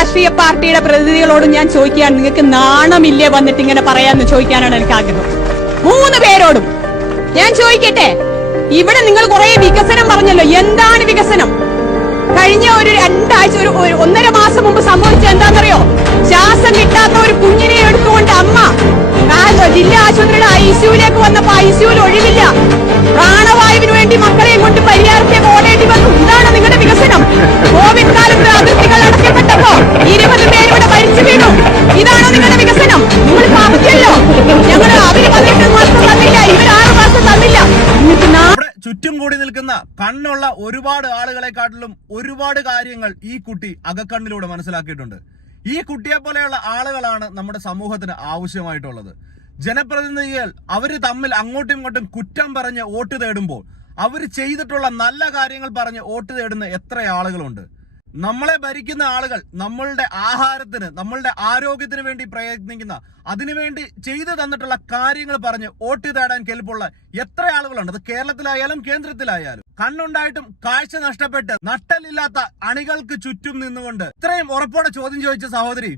രാഷ്ട്രീയ പാർട്ടിയുടെ പ്രതിനിധികളോട് ഞാൻ ചോദിക്കുകയാണ് നിങ്ങൾക്ക് നാണമില്ലേ വന്നിട്ട് ഇങ്ങനെ പറയാന്ന് ചോദിക്കാനാണ് എനിക്ക് ആഗ്രഹം മൂന്ന് പേരോടും ഞാൻ ചോദിക്കട്ടെ ഇവിടെ നിങ്ങൾ കുറെ വികസനം പറഞ്ഞല്ലോ എന്താണ് വികസനം? കഴിഞ്ഞ ഒരു രണ്ടാഴ്ച ഒരു ഒന്നര മാസം മുമ്പ് സംഭവിച്ചത് എന്താണെന്നറിയോ? ശ്വാസം കിട്ടാത്ത ഒരു കുഞ്ഞിനെ എടുത്തുകൊണ്ട് അമ്മ ജില്ലാ ആശുപത്രിയുടെ ഐസിയുലേക്ക് വന്നപ്പോ ഐസിയുവിൽ ഒഴിവില്ല. പ്രാണവായുവിന് ചുറ്റും കൂടി നിൽക്കുന്ന കണ്ണുള്ള ഒരുപാട് ആളുകളെക്കാട്ടിലും ഒരുപാട് കാര്യങ്ങൾ ഈ കുട്ടി അകക്കണ്ണിലൂടെ മനസ്സിലാക്കിയിട്ടുണ്ട്. ഈ കുട്ടിയെ പോലെയുള്ള ആളുകളാണ് നമ്മുടെ സമൂഹത്തിന് ആവശ്യമായിട്ടുള്ളത്. ജനപ്രതിനിധികൾ അവർ തമ്മിൽ അങ്ങോട്ടും ഇങ്ങോട്ടും കുറ്റം പറഞ്ഞ് വോട്ട് തേടുമ്പോൾ അവർ ചെയ്തിട്ടുള്ള നല്ല കാര്യങ്ങൾ പറഞ്ഞ് വോട്ട് തേടുന്ന എത്ര ആളുകളുണ്ട്. നമ്മളെ ഭരിക്കുന്ന ആളുകൾ നമ്മളുടെ ആഹാരത്തിന് നമ്മളുടെ ആരോഗ്യത്തിന് വേണ്ടി പ്രയത്നിക്കുന്ന അതിനുവേണ്ടി ചെയ്തു തന്നിട്ടുള്ള കാര്യങ്ങൾ പറഞ്ഞ് വോട്ട് തേടാൻ കെൽപ്പുള്ള എത്ര ആളുകളുണ്ട്? അത് കേരളത്തിലായാലും കേന്ദ്രത്തിലായാലും. കണ്ണുണ്ടായിട്ടും കാഴ്ച നഷ്ടപ്പെട്ട് നട്ടലില്ലാത്ത അണികൾക്ക് ചുറ്റും നിന്നുകൊണ്ട് ഇത്രയും ഉറപ്പോടെ ചോദ്യം ചോദിച്ച സഹോദരി